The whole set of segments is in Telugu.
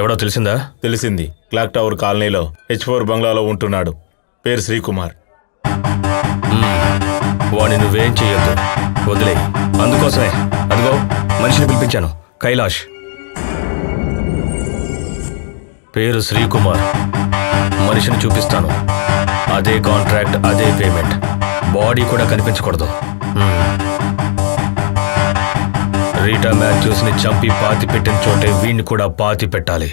ఎవడో తెలిసిందా? తెలిసింది. క్లాక్ టవర్ కాలనీలో H4 బంగ్లాలో ఉంటున్నాడు. పేరు శ్రీకుమార్. వాడిని నువ్వేం చెయ్యొద్దు, వదిలే. అందుకోసమే అదిగో మనిషిని పిలిపించాను, కైలాష్. పేరు శ్రీకుమార్. మనిషిని చూపిస్తాను, అదే కాంట్రాక్ట్, అదే పేమెంట్. బాడీ కూడా కనిపించకూడదు. రీటా మాథ్యూస్ని చంపి పాతి పెట్టిన చోటే వీణ్ణి కూడా పాతి పెట్టాలి.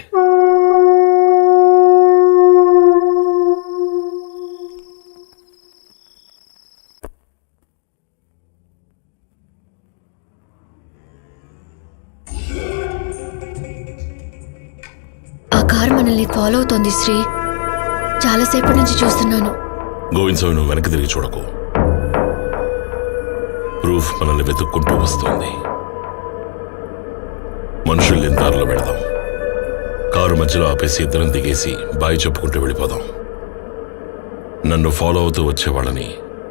ఆ కారు మనల్ని ఫాలో అవుతోంది శ్రీ. చాలాసేపటి నుంచి చూస్తున్నాను. గోవింద్ స్వామి, నువ్వు వెనక్కి తిరిగి చూడకు. ప్రూఫ్ మనల్ని వెతుక్కుంటూ వస్తుంది. మనుషులు లేని దారిలో వెళదాం. కారు మధ్యలో ఆపేసి ఇద్దరం దిగేసి బాయ్ చెప్పుకుంటూ వెళ్ళిపోదాం. నన్ను ఫాలో అవుతూ వచ్చేవాళ్ళని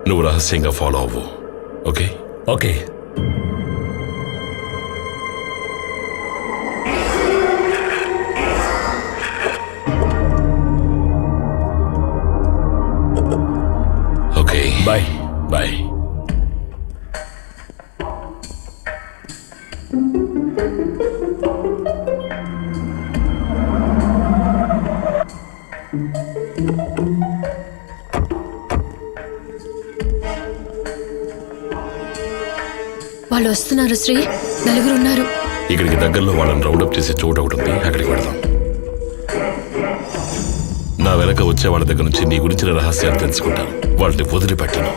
నువ్వు రహస్యంగా ఫాలో అవ్వు. Okay? Okay. Okay, bye. Bye. వాళ్ళు వస్తున్నారు శ్రీ. నలుగురు ఉన్నారు. ఇక్కడికి దగ్గరలో వాళ్ళని రౌండప్ చేసే చోటు ఒకటి ఉంది, అక్కడికి వెళదాం. నా వెనక వచ్చే వాళ్ళ దగ్గర నుంచి నీ గురించిన రహస్యాలు తెలుసుకుంటాను. వాళ్ళని వదిలిపెట్టను.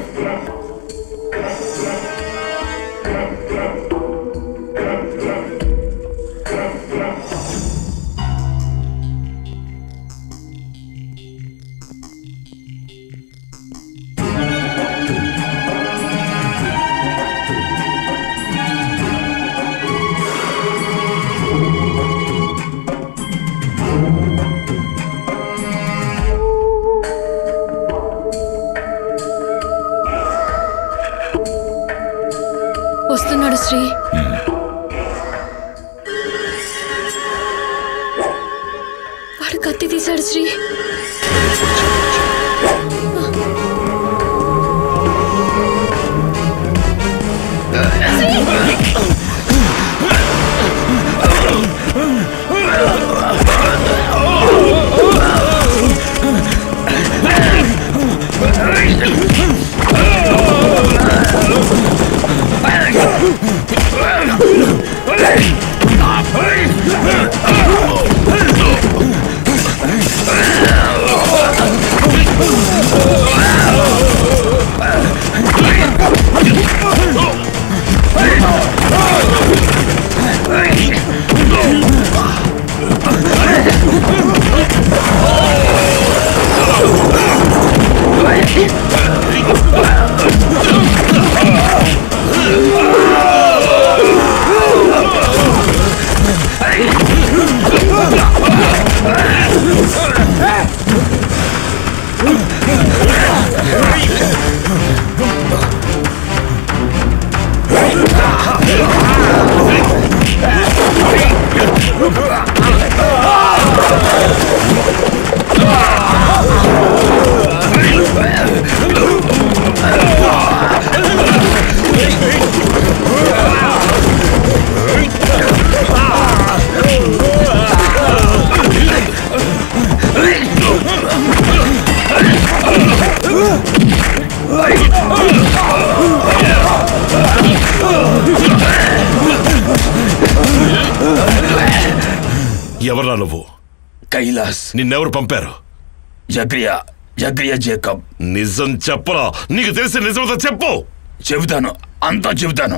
వస్తున్నాడు శ్రీ. వాడు కత్తి తీశాడు శ్రీ. ఎవరా నువ్వు? కైలాస్. నిన్నెవరు పంపారు? జగ్రియా జేకబ్. నిజం చెప్పరా? నీకు తెలిసిన నిజంతో చెప్పు. చెబుతాను, అంతా చెబుతాను.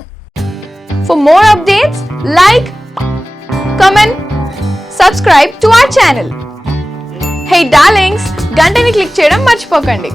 For more updates, like, comment, subscribe to our channel. Hey darlings, గంటని click చేయడం మర్చిపోకండి.